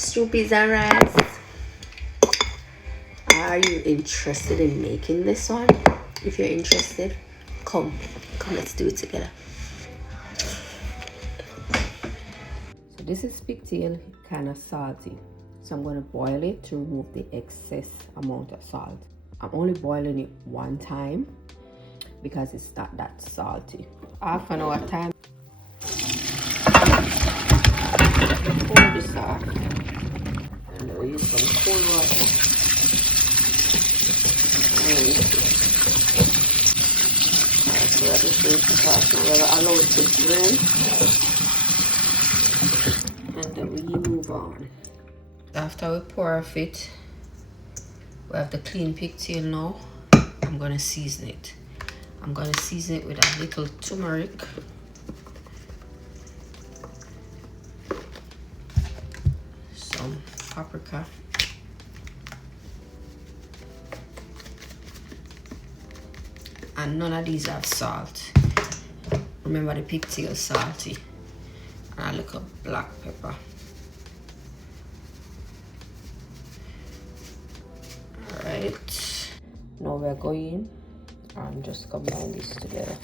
stew peas and rice. Are you interested in making this one? If you're interested, come let's do it together. So this is pigtail, kind of salty, so I'm going to boil it to remove the excess amount of salt. I'm only boiling it one time because it's not that salty. Half an hour time. Pour this off and we'll use some cold water. So that is going to pass. Now we'll allow it to drain and then we move on. After we pour off it, we have the clean pigtail now. I'm going to season it. I'm going to season it with a little turmeric, some paprika, and none of these have salt. Remember, the pigtail is salty. And a little black pepper. Alright, now we're going and just combine this together.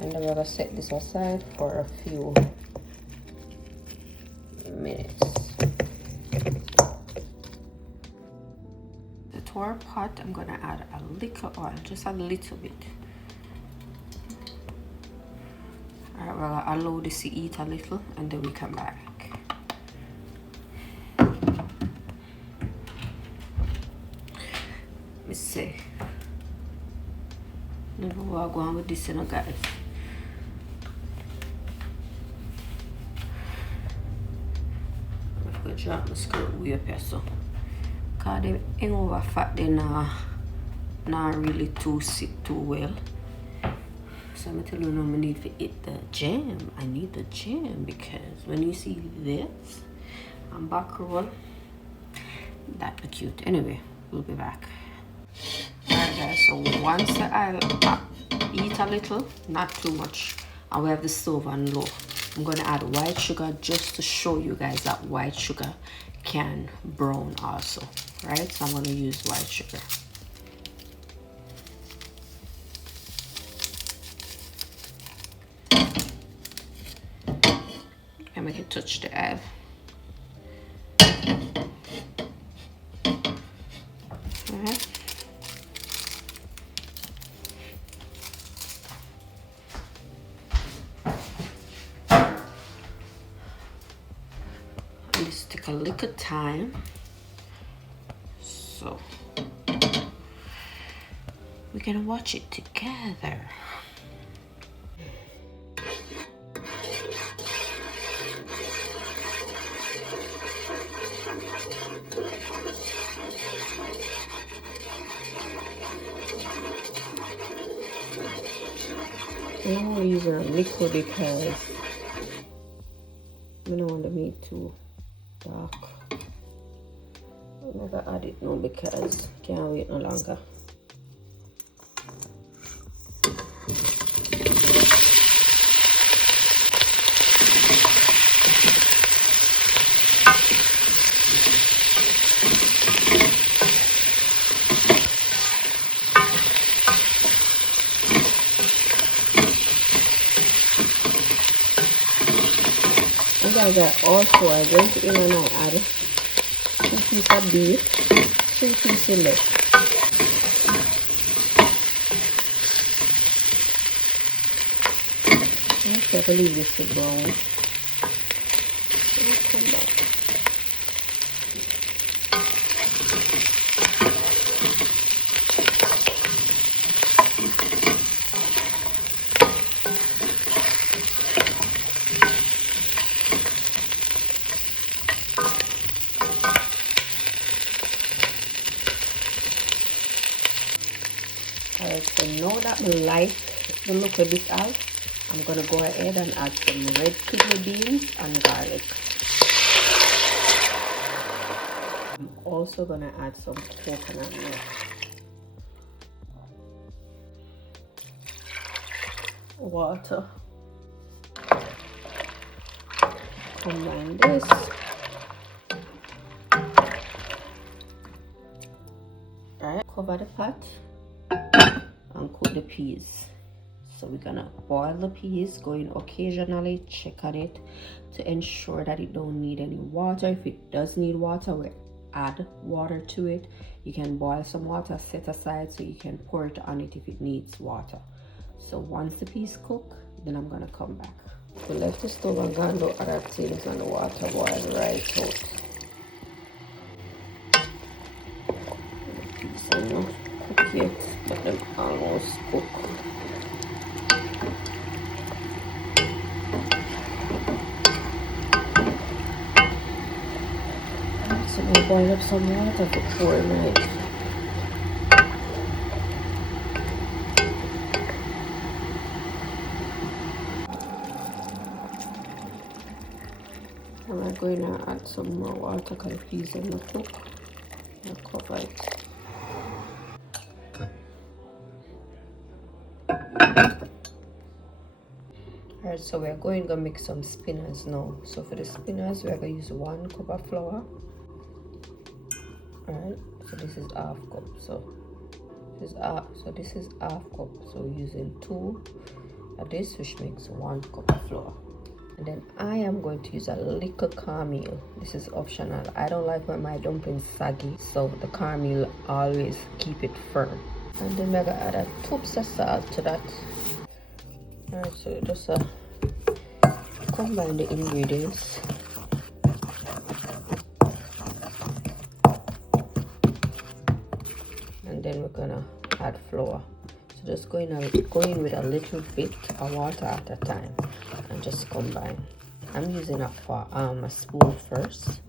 And then we're going to set this aside for a few minutes. To our pot, I'm going to add a little oil, just a little bit. Alright, we're going to allow this to eat a little and then we come back. Let me see. Never will go on with this, you know, guys. I'm going to drop my skirt way up here, so. Because they ain't over fat, they not really sit too well. So I'm telling you now, I need to eat the jam. I need the jam because when you see this and back roll, that be cute. Anyway, we'll be back. Alright guys, so once I'll eat a little, not too much, and we have the stove on low, I'm going to add white sugar just to show you guys that white sugar can brown also, right? So I'm going to use white sugar. And make it touch the egg. Alright. And this take a little time, so we can watch it together. I don't want to use a liquid because I don't want the meat too dark. I'm never add it now because I can't wait no longer. Guys, also I'm going to in and now add 2 pieces of beef, 2 pieces left. Okay, I can leave this to brown. I'll come back. Alright, so now that we like the look of this out, I'm gonna go ahead and add some red kidney beans and garlic. I'm also gonna add some coconut milk. Water. Combine this. Alright, cover the pot and cook the peas. So we're gonna boil the peas, going occasionally, check on it to ensure that it don't need any water. If it does need water, we add water to it. You can boil some water, set aside so you can pour it on it if it needs water. So once the peas cook, then I'm gonna come back. We left the stove and gone do other things and the water boil right out. The peas are not cooked yet, but them almost cooked. So we'll boil up some water for 4 minutes. And we're going to add some more water because the peas are not cooked. I'll cover it. Alright, so we're going to mix some spinach now. So for the spinach, we're going to use 1 cup of flour. Alright, so this is half cup. So this is half cup. So we're using 2 of this, which makes 1 cup of flour. And then I am going to use a little cornmeal. This is optional. I don't like when my dumplings saggy, so the cornmeal always keep it firm. And then we're gonna add a tubs of salt to that. Alright, so just combine the ingredients. And then we're gonna add flour. So just go in with a little bit of water at a time and just combine. I'm using a spoon first,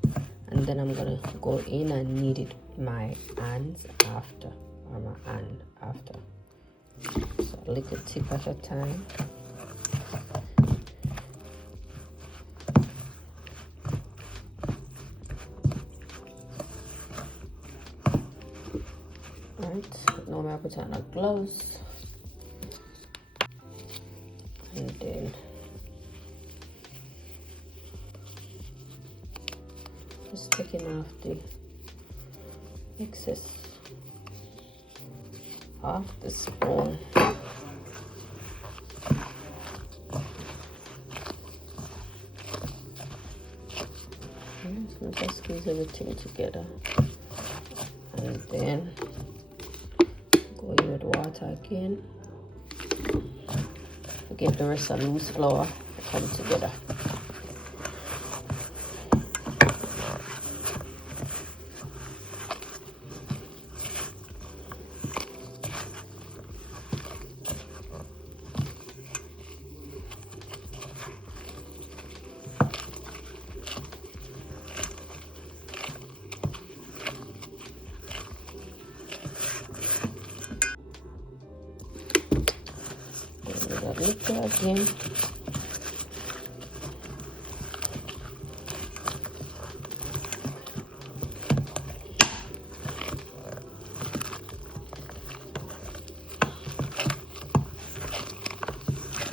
and then I'm gonna go in and knead it my hands after, or my hand after. So a little tip at a time. Right, now I'm gonna put on the gloves, and then just taking off the excess off the spoon. And just squeeze everything together, and then go in with water again. Forget the rest of the loose flour to come together. Liquor again.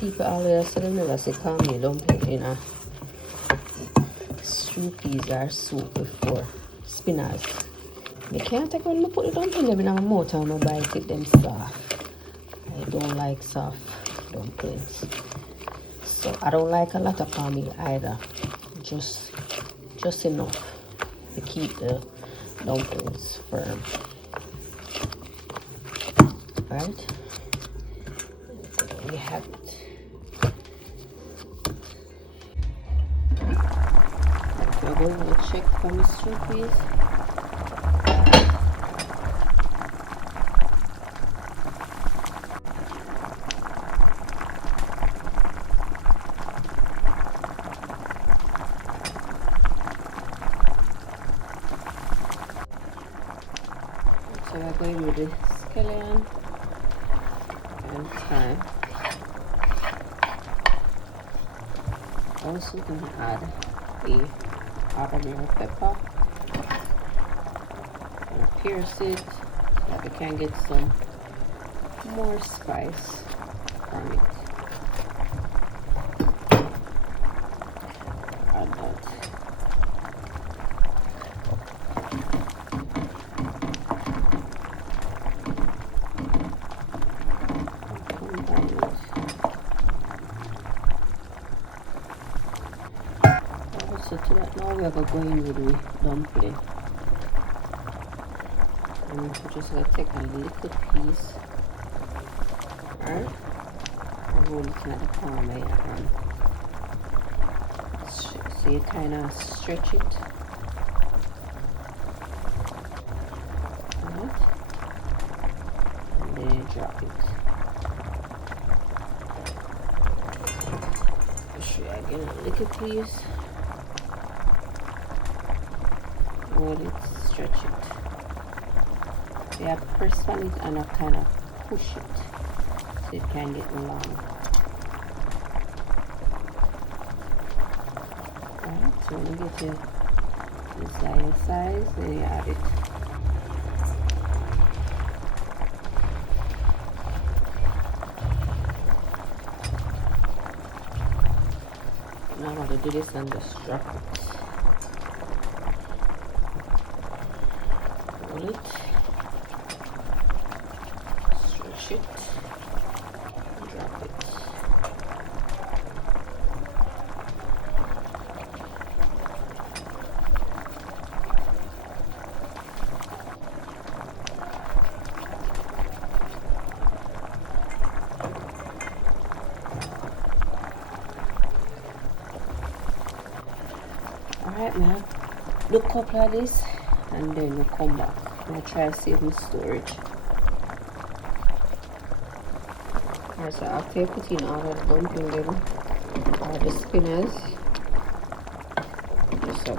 People always say they never see cornmeal dumpling in a stew peas or soup before. Spinach. I can't take when I put the dumpling in my mouth and I bite it them soft. I don't like soft dumplings, so I don't like a lot of cornmeal either, just enough to keep the dumplings firm. Right, there we have it. So we're going to check for my stew peas. So we're going with the scallion and thyme. Also gonna add a habanero pepper. And pierce it so that we can get some more spice from it. Add that. Combine it. Also to that now we are going to go in with the dumpling. And we're just going to take a little piece, right, and roll it in the palm of your hand. So you kind of stretch it, right, and then you drop it. I'll show you again a little piece, roll it, stretch it. Yeah, press on it and I kind of push it so it can get long. Alright, so when you get your desired size, then you add it. Now I'm going to do this and just drop it. Roll it. It, drop it. Alright, now do a couple of this and then we'll come back. I'm gonna try to save my storage. Alright, so after you put in all the dumpling them, all the spinners, just stir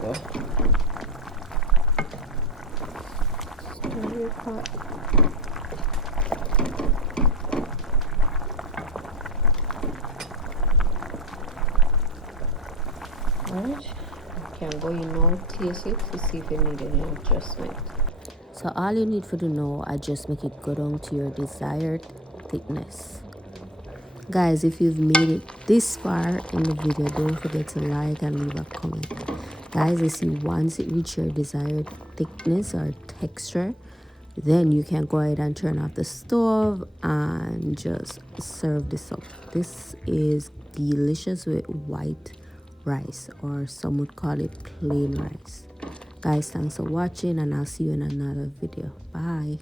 your pot. Alright, you can go in now, taste it to see if you need any adjustment. So all you need for the now, I just make it go down to your desired thickness. Guys, if you've made it this far in the video, don't forget to like and leave a comment. Guys, I see once it reaches your desired thickness or texture, then you can go ahead and turn off the stove and just serve this up. This is delicious with white rice, or some would call it plain rice. Guys, thanks for watching and I'll see you in another video. Bye.